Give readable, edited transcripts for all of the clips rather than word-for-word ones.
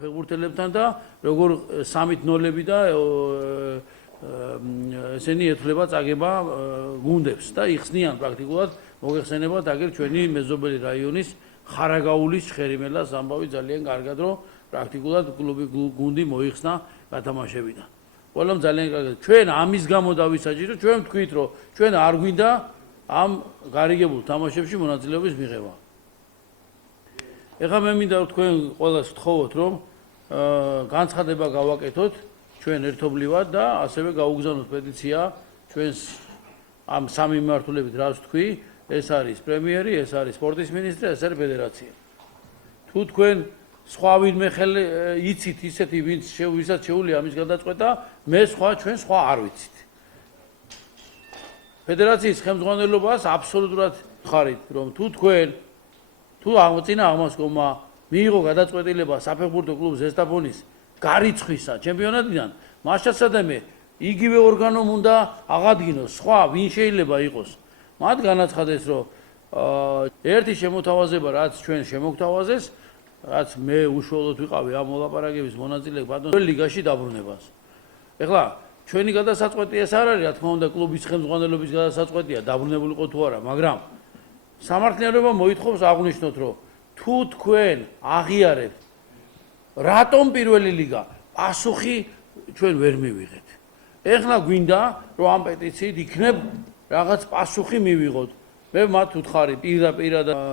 ფეხბურთელებთან და როგორ 3-0-ები და ესენი ეთვლება წაგება გუნდებს და იხსნიან პრაქტიკულად მოგეხსენებათ აგერ ჩვენი მეზობელი რაიონის ხარაგაულის ცხერიმელას ამბავი ძალიან კარგად რომ პრაქტიკულად გუნდი მოიხსნა გათამაშებიდან. ყველამ ძალიან კარგად. ჩვენ ამის გამო დავისაჯეთ, ჩვენ ვთქვით რომ ჩვენ არ გვინდა ამ გარიგებულ თამაშებში მონაწილეობის მიღება. ეხლა მე მინდა თქვენ ყველას ვთხოვოთ რომ განცხადება გავაკეთოთ ჩვენ ერთობლივად და ასევე გაუგზავნოთ პეტიცია ჩვენს ამ სამი მიმართულებით რაც თქვი, ეს არის პრემიერი, ეს არის სპორტის მინისტრი, ეს არის ფედერაცია. თუ თქვენ სხვა ვინმე ხელი იცით ისეთი ვისაც შეუძლია ამის გადაწყვეტა, მე ჩვენ სხვა არ ვიცით. ფედერაციის ხელმძღვანელობას აბსოლუტურად ხარით, რომ თუ თქვენ თუ წინა აღმასკომმა მიიღო გადაწყვეტილება საფეხბურთო კლუბ ზესტაფონის გარიცხვისა ჩემპიონატიდან, მას შესაძლოა იგივე ორგანომ უნდა აღადგინოს სხვა ვინ შეიძლება იყოს. მათ განაცხადეს, რომ ერთი შემოთავაზება რაც ჩვენ შემოგთავაზეს, რაც მე უშუალოდ ვიყავი ამ მოლაპარაკების მონაწილე ბატონ ლიგაში დაბრუნებას. ეხლა ჩვენი გადასაწყვეტი ეს არ არის, რა თქმა უნდა, კლუბის ხელმძღვანელობის გადასაწყვეტია დაბრუნებულიყო თუ არა, მაგრამ სამართლიანობა მოითხოვს აღნიშნოთ, რომ თუ თქვენ აღიარებთ, რატომ პირველი ლიგა პასუხი ჩვენ ვერ მივიღეთ. ეხლა გვინდა, რომ ამ პეტიციით იქნებ რაღაც პასუხი მივიღოთ. მე მათ ვუთხარი პირდაპირ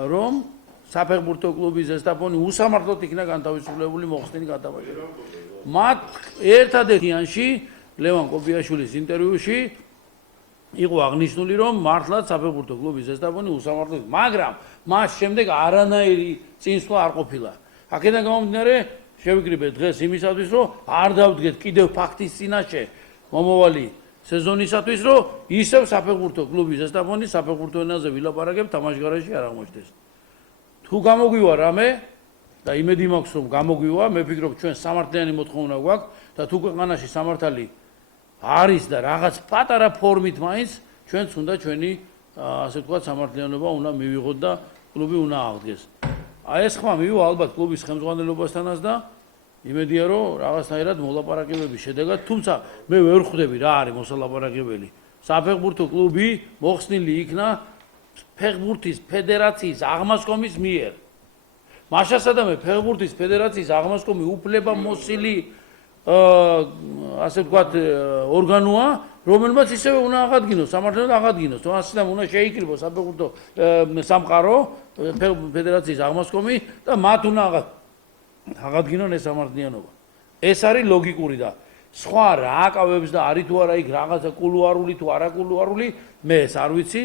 რომ საფეხბურთო კლუბი ზესტაფონი უსამართლოდ იქნა განთავისუფლებული მოხსნილი გათამაშება. მათ ერთადერთიანში ლევან კობიაშვილის ინტერვიუში იყო აღნიშნული, რომ მართლაც საფეხბურთო კლუბი ზესტაფონი უსამართლოდ, მაგრამ მას შემდეგ არანაირი წინსვლა არ ყოფილა. აქედან გამომდინარე, შევიკრიბეთ დღეს იმისათვის, რომ არ დავდგეთ კიდევ ფაქტის წინაშე მომავალი სეზონისათვის, რომ ისევ საფეხბურთო კლუბი ზესტაფონი საფეხბურთო ენაზე ვილაპარაკებ, თამაშგარაში არ აღმოჩნდეს. თუ გამოგვივა რამე და იმედი მაქვს, რომ გამოგვივა, მე ვფიქრობ, ჩვენ სამართლიანი მოთხოვნა გვაქვს და თუ ქვეყანაში სამართალი არის და რაღაც პატარა ფორმით მაინც ჩვენც უნდა ჩვენი ასე ვთქვათ სამართლიანობა უნდა მივიღოთ და კლუბი უნდა აღდგეს. აი ეს ხმა მივივა ალბათ კლუბის ხელმძღვანელობასთანაც და იმედია რომ რაღაცნაირად მოლაპარაკებების შედეგად, თუმცა მე ვერ ხვდები რა არის მოსალაპარაკებელი. საფეხბურთო კლუბი მოხსნილი იქნა ფეხბურთის ფედერაციის აღმასკომის მიერ. მას შესაძლოა ფეხბურთის ფედერაციის აღმასკომი უფლებამოსილი ასე ვთქვათ ორგანოა, რომელმაც ისევე უნდა აღადგინოს, სამართლიანად აღადგინოს. თუმცა უნდა შეიკრიბოს საფეხბურთო სამყარო, ფედერაციის აღმასკომი და მათ უნდა აღადგინონ ეს სამართლიანობა. ეს არის ლოგიკური და სხვა რა აკავებს და არის თუ არა იქ რაღაცა კულუარული თუ არაკულუარული, მე ეს არ ვიცი,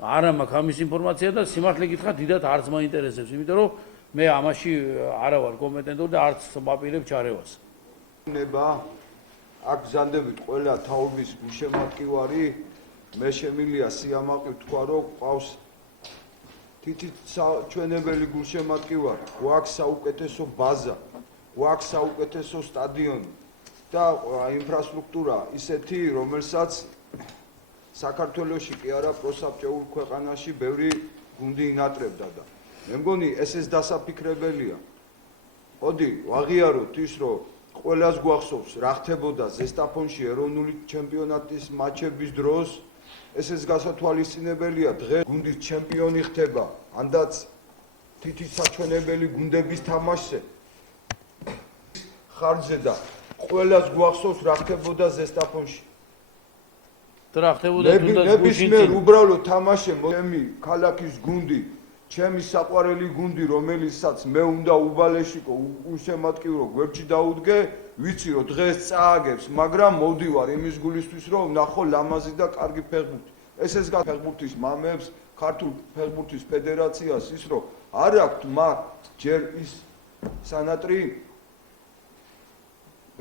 არა მაქვს ამის ინფორმაცია და სიმართლე გითხრათ, დიდად არც მაინტერესებს, იმიტომ რომ მე ამაში არა ვარ კომპეტენტური და არც ვაპირებ ჩარევას. აქ გზანდებით ყველა თაობის გულშემატკივარი, მე შემილია სიამაყი ვთქვა, რომ ყავს თითით ჩვენებელი გულშემატკივარი, გვაქვს საუკეთესო ბაზა, გვაქვს საუკეთესო სტადიონი და ინფრასტრუქტურა ისეთი, რომელსაც საქართველოში კი არა პროსაბჭოურ ქვეყანაში ბევრი გუნდი ინატრებდა და მე მგონი ეს დასაფიქრებელია. მოდი ვაღიაროთ ის, რომ ყველას გვახსოვს რა ხდებოდა ზესტაფონში ეროვნული ჩემპიონატის მატჩების დროს, ეს გასათვალისწინებელია, დღეს გუნდის ჩემპიონი ხდება, ანდაც თითის საჩვენებელი გუნდების თამაშზე ხარჯზე და ყველას გვახსოვს რა ხდებოდა ზესტაფონში. რა ხდებოდა თუნდაც ნებისმიერ უბრალოდ თამაშე ჩემი ქალაქის გუნდი, ჩემი საყვარელი გუნდი, რომელიცაც მე უნდა უბალეშიკო, უშემატკივრო გვერდში დაუდგე, ვიცი რომ დღეს წააგებს, მაგრამ მოვდივარ იმის გულისთვის, რომ ვნახო ლამაზი და კარგი ფეხბურთი. ეს ფეხბურთის მამებს, ქართულ ფეხბურთის ფედერაციას ის, რომ არ აქვთ მათ ჯერ ის სანატრი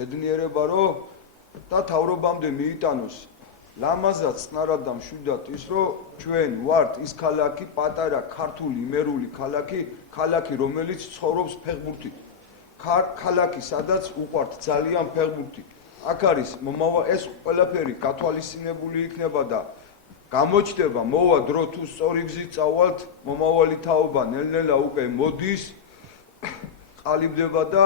ბედნიერება, რომ და თავრობამდე მიიტანოს ლამაზად წნარად და მშვიდად ის, რომ ჩვენ ვართ ის ქალაქი, პატარა ქართული იმერული ქალაქი, რომელიც ცხოვრობს ფეხბურთით. ქალაქი, სადაც უყვართ ძალიან ფეხბურთი. აქ არის ეს ყველაფერი გათვალისწინებული იქნება და გამოჩნდება, მოვა დრო თუ სწორი გზით წავალთ, მომავალი თაობა ნელ-ნელა უკვე მოდის, ყალიბდება და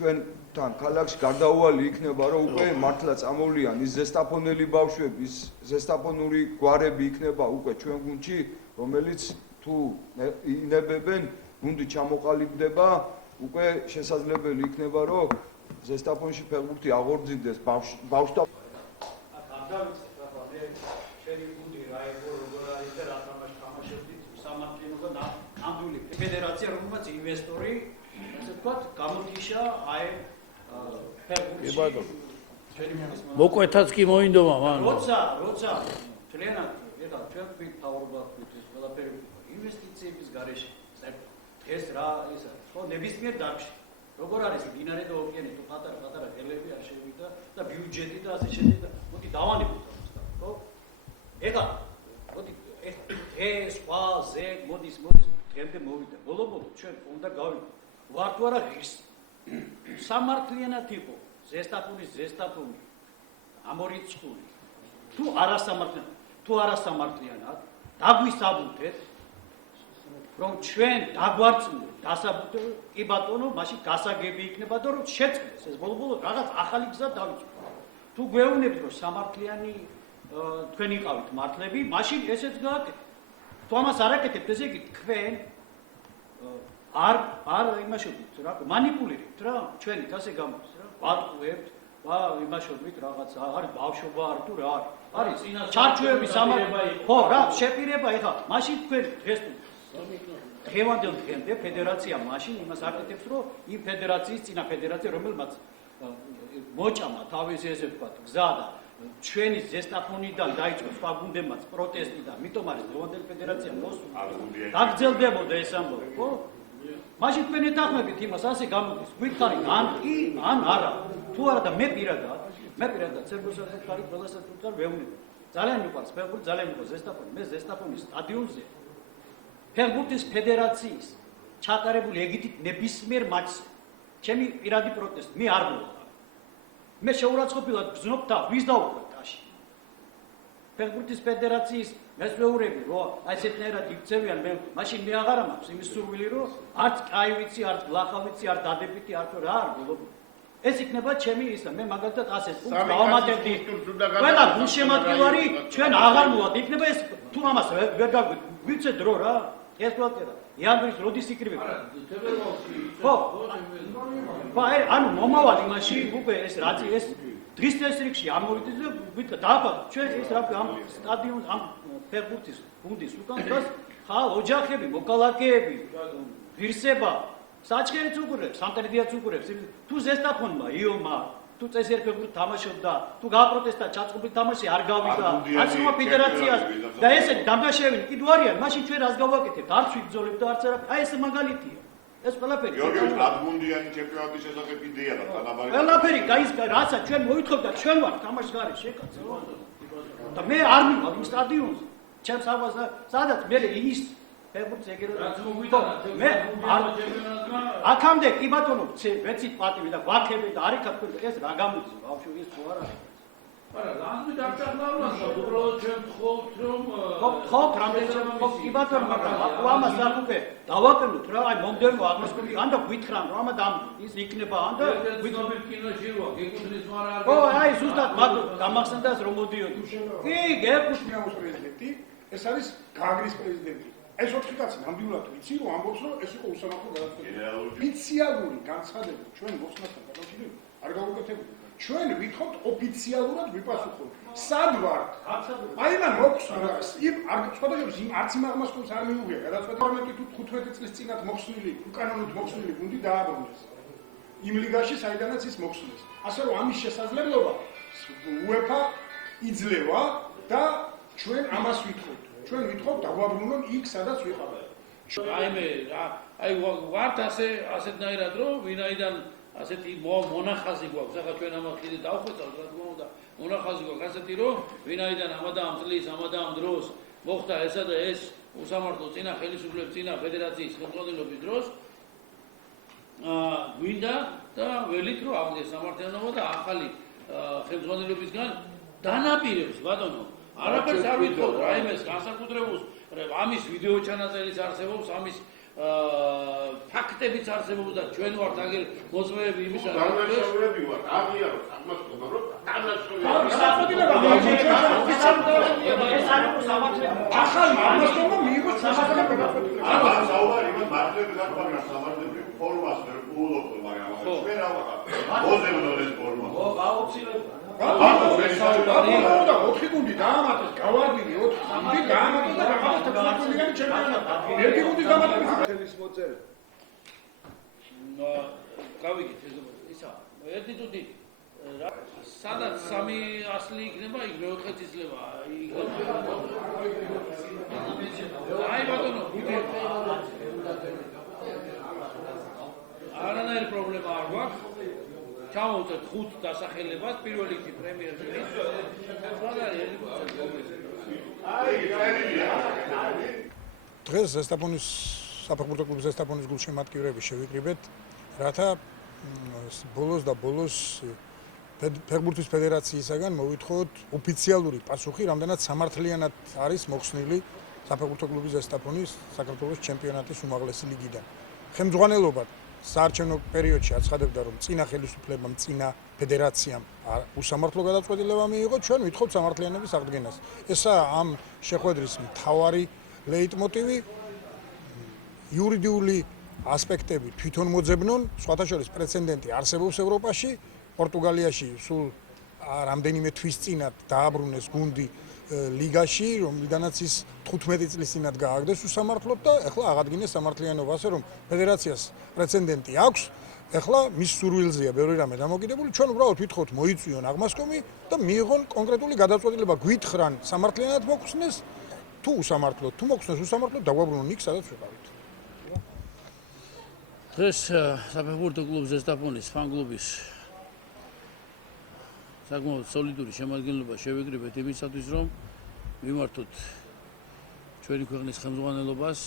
ჩვენთან ქალაქში გარდაუვალი იქნება, რომ უკვე მართლა წამოვლიან ის ზესტაფონელი ბავშვები, ის ზესტაფონური გვარები იქნება უკვე ჩვენ გუნდში, რომელიც თუ ინებებენ, გუნდი ჩამოყალიბდება, უკვე შესაძლებელი იქნება, რომ ზესტაფონში ფეხბურთი აღორძინდეს ბავშვთა ფედერაცია რომელმაც ინვესტორი ასე ვთქვათ გამოდიშა აი ფეხბურთში მოკვეთაც კი მოინდომა მან როცა ჩვენად ეხლა ჩვენ ვთავრობა ვთქვით ყველაფერი ინვესტიციების გარეშე დღეს რა ის ხო ნებისმიერ დარგში როგორ არის დინარე და ოკეანე თუ პატარა ხელები არ შევიდა და ბიუჯეტი და ასე შემდეგ მოდი დავანებოთ ხო ეხლა მოდი ეს ყაზე მოდის დღემდე მოვიდა ბოლო ჩვენ უნდა გავიგოთ ვარ თუ არა ღირს სამართლიანად იყო ზესტაფონი ამორიცხული თუ არასამართლიანად დაგვისაბუთეთ რომ ჩვენ დაგვარწმუნოთ დასაბუთეთ კი ბატონო მაშინ გასაგები იქნება და რომ შეწყდეს ეს ბოლო რაღაც ახალი გზა დავიწყოთ თუ გვეუბნებით რომ სამართლიანი თქვენ იყავით მართლები მაშინ ესეც გააკეთეთ თუ ამას არ აკეთებთ ესე იგი თქვენ არ იმაშობთ რა მანიპულირებთ რა ჩვენით ასე გამოდის რა ვატყუებთ იმაშობთ რაღაც არის ბავშვობა არ თუ რა არის ჩარჩოები ხო რა შეპირება ეხლა მაშინ თქვენ დღეს დღევანდელ დღემდე ფედერაცია მაშინ იმას აკეთებს რომ იმ ფედერაციის წინა ფედერაცია რომელმაც მოჭამა თავისი ესე ვთქვათ გზა და ჩვენი ზესტაფონიდან დაიწყო სხვა გუნდებმაც პროტესტი და მიტომ არის დღევანდელი ფედერაცია მოსული გაგრძელდებოდა ეს ამბავი ხო მაშინ თქვენ ეთანხმებით იმას ასე გამოდის გითხარით ან კი ან არა თუ არა და მე პირადად ცერგოსაძე ხარ ყველასაც ვთქვარ ვეუბნები ძალიან მიყვარს ფეხბურთი ძალიან მიყვარს ზესტაფონი მე ზესტაფონის სტადიონზე ფეხბურთის ფედერაციის ჩატარებული ეგითით ნებისმიერ მატჩზე ჩემი პირადი პროტესტი მე არ მოვა მე შეურაცხყოფილად გზნობ და ვის დავუკვირდ ტაში ფეხბურთის ფედერაციის მესვეურები რომ აი ესეთნაირად იქცევიან მე მაშინ მე აღარ მაქვს იმის სურვილი რომ არც კაი ვიცი არც გლახა ვიცი არც დადებითი არც რა არ ბოლო ეს იქნება ჩემი ისა მე მაგალითად ასეთ პუნქტს დავამატებდი ყველა გულშემატკივარი ჩვენ აღარ მოვად იქნება ეს თუ ამას ვერ გავიგეთ ვიცე დრო რა ეს ვაკერა იანვრის როდის იკრიბება ხო ანუ მომავალ იმაში უკვე ეს რაც ეს დღის წესრიგში ამოვიდეს და ვითქვა დააფა ჩვენ ეს რა ამ სტადიონს ამ ფეხბურთის გუნდის უკან დგას ხალ ოჯახები მოკალაკეები ღირსება საჩქერიც უყურებს სამტრედიაც უყურებს თუ ზესტაფონმა იომა თუ წესიერ ფეხბურთს თამაშობდა თუ გააპროტესტა ჩაწყობილი თამაში არ გავიდა აცნობა ფედერაციას და ესენი დამნაშავენი კიდევ არიან მაშინ ჩვენ რას გავაკეთებთ არც ვიბრძოლებთ და არც არა აი ეს მაგალითია ეს ყველაფერი გიორგი რადგუნდიანი ჩემპიონატის შესახებ იდეა და თანაბარი ყველაფერი რასაც ჩვენ მოვითხოვთ და ჩვენ ვართ თამაშს გარეშე კაცო და მე არ მივალ იმ სტადიონზე ჩემს ავას სადაც მე ის ფეხბურთს ეგრე რაც მოგვიდა მე არ აქამდე კი ბატონო ვეცით პატივი და გვაქები და არიქა თქვენ ეს რა გამოდის ბავშვი ის ხო არა არა ლანდვი დამჭარბლავდა უბრალოდ ჩვენ ხოვთ რომ ხოვთ რამდენჯერმე ხოვთ კი ბატონო მაგრამ ამას არ უკვე დავაკელოთ რა აი მომდევნო აღმოსკომი ან და გვითხრან რომ ამა და ის იქნება ან და გვითხრობთ კინოში რა გეკუთვნის მაგრამ არ ო აი ზუსტად ბატონო გამახსენდას რომ მოდიოდი კი გეკუთვნიაოს პრეზიდენტი ეს არის გაგრის პრეზიდენტი ეს ოთხი კაცი ნამდვილად ვიცი რომ ამბობს რომ ეს იყო უსამართლო გადაწყვეტილება ოფიციალური განცხადება ჩვენ მოსნასთან დაკავშირებით არ გავუკეთებულა ჩვენ ვითხოვთ ოფიციალურად ვიპასუხოთ სად ვართ აი მან მოხს იმ სხვადასხვა იმ არც იმ აღმასკომს არ მიუღია გადაწყვეტილება 15 წლის წინათ მოხსნილი უკანონოდ მოხსნილი გუნდი დააბრუნეს იმ ლიგაში საიდანაც ის მოხსნეს ასე რომ ამის შესაძლებლობა UEFA იძლევა და ჩვენ ამას ვითხოვთ ჩვენ ვითხოვთ დაგვაბრუნონ იქ სადაც ვიყავით აი მე აი ვართ ასეთნაირად რომ ვინაიდან ასეთი მონახაზი გვაქვს ახლა ჩვენ ამას კიდე დავხვეწავთ რა თქმა უნდა მონახაზი გვაქვს ასეთი რომ ვინაიდან ამადამ წლის ამადამ დროს მოხდა ესა და ეს უსამართლო წინა ხელისუფლების წინა ფედერაციის ხელმძღვანელობის დროს გვინდა და ველით რომ აღდგეს სამართლიანობა და ახალი ხელმძღვანელობისგან დანაპირებს ბატონო არაფერს არ ვითხოვთ რაიმეს განსაკუთრებულს ამის ვიდეო ჩანაწერის არსებობს ამის ფაქტებიც არსებობდა ჩვენ ვართ აგერ მოწმეები იმისა დამნაშავეები ვართ, აღიაროთ ამას თქმა, რომ დამნაშავეები. ახალი ამასობა მიიღო საუბარი იმას მართლები გაკვალა სამართლებრივ ფორმას ვერ უულობ, მაგრამ ჩვენ რა ვახავ? მოზებნო ეს ფორმა. და 4 გუნდი დაამატეს, გავარდილი 4 გუნდი დაამატეს და რაღაცა 16 გუნდიანი ჩემპიონატი. ერთი გუნდი დამატების თელის მოწერა. გავიგეთ ისა ერთი თუთი სადაც 3 ასლი იქნება იქ მეოთხეც იძლევა აი ბატონო არანაირი პრობლემა არ გვაქვს ჩავუწევთ 5 დასახელებას პირველ რიგში პრემიერ ლიგის დღეს ზესტაფონის საფეხბურთო კლუბ ზესტაფონის გულშემატკივრები შევიკრიბეთ, რათა ბოლოს ფეხბურთის ფედერაციისაგან მოვითხოვოთ ოფიციალური პასუხი, რამდენად სამართლიანად არის მოხსნილი საფეხბურთო კლუბი ზესტაფონის საქართველოს ჩემპიონატის უმაღლესი ლიგიდან. ხელმძღვანელობა საარჩევნო პერიოდში აცხადებდა, რომ წინა ხელისუფლებამ, წინა ფედერაციამ უსამართლო გადაწყვეტილება მიიღო, ჩვენ ვითხოვთ სამართლიანობის აღდგენას. ესაა ამ შეხვედრის მთავარი ლეიტმოტივი. იურიდიული ასპექტები თვითონ მოძებნონ, სხვათა შორის პრეცედენტი არსებობს ევროპაში, პორტუგალიაში სულ რამდენიმე თვის წინათ დააბრუნეს გუნდი ლიგაში, რომლიდანაც ის 15 წლის წინათ გააგდეს უსამართლოდ და ეხლა აღადგინეს სამართლიანობა, ასე რომ ფედერაციას პრეცედენტი აქვს, ეხლა მის სურვილზეა ბევრი რამე დამოკიდებული, ჩვენ უბრალოდ ვითხოვთ მოიწვიონ აღმასკომი და მიიღონ კონკრეტული გადაწყვეტილება, გვითხრან სამართლიანად მოხსნეს თუ უსამართლოდ, თუ მოხსნეს უსამართლოდ დაგვაბრუნონ იქ, სადაც ვიყავით. დღეს საფეხბურთო კლუბ ზესტაფონის ფან-კლუბის საკმაოდ სოლიდური შემადგენლობა შევიკრიბეთ იმისათვის, რომ მიმართოთ ჩვენი ქვეყნის ხელმძღვანელობას,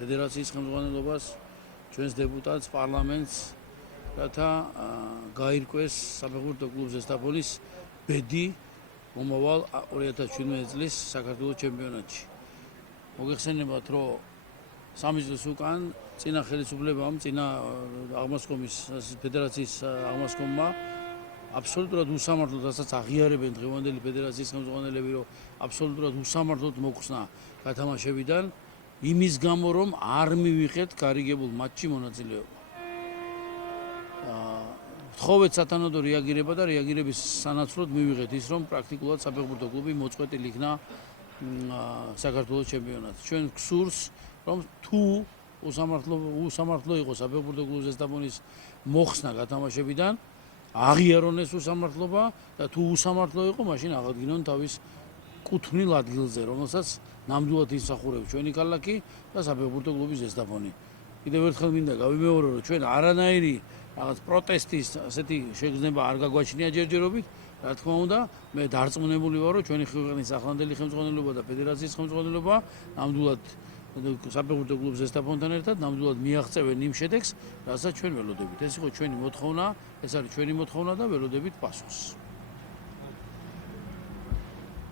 ფედერაციის ხელმძღვანელობას, ჩვენს დეპუტატს, პარლამენტს, რათა გაირკვეს საფეხბურთო კლუბ ზესტაფონის ბედი მომავალ 2017 წლის საქართველოს ჩემპიონატში. მოგეხსენებათ, რომ 3 წლის უკან წინა ხელისუფლებამ, წინა აღმასკომის ფედერაციის აღმასკომმა აბსოლუტურად უსამართლოდ, რასაც აღიარებენ დღევანდელი ფედერაციის ხელმძღვანელები, რომ აბსოლუტურად უსამართლოდ მოხსნა გათამაშებიდან იმის გამო, რომ არ მივიღეთ გარიგებულ მატჩში მონაწილეობა. ვთხოვეთ სათანადო რეაგირება და რეაგირების სანაცვლოდ მივიღეთ ის, რომ პრაქტიკულად საფეხბურთო კლუბი მოწყვეტილი იქნა საქართველოს ჩემპიონატში. ჩვენ გსურს, რომ თუ უსამართლო იყო საფეხბურთო კლუბ ზესტაფონის მოხსნა გათამაშებიდან, აღიარონ ეს უსამართლობა და თუ უსამართლო იყო, მაშინ აღადგინონ თავის კუთვნილ ადგილზე, რომელსაც ნამდვილად ისახურებს ჩვენი ქალაქი და საფეხბურთო კლუბი ზესტაფონი. კიდევ ერთხელ მინდა გავიმეორო, რომ ჩვენ არანაირი რაღაც პროტესტის ასეთი შეგრძნება არ გაგვაჩნია ჯერჯერობით. რა თქმა უნდა, მე დარწმუნებული ვარ, რომ ჩვენი ქვეყნის ახლანდელი ხელმძღვანელობა და ფედერაციის ხელმძღვანელობა ნამდვილად საფეხბურთო კლუბ ზესტაფონთან ერთად ნამდვილად მიაღწევენ იმ შედეგს, რასაც ჩვენ ველოდებით. ეს იყო ჩვენი მოთხოვნა, ეს არის ჩვენი მოთხოვნა და ველოდებით პასუხს.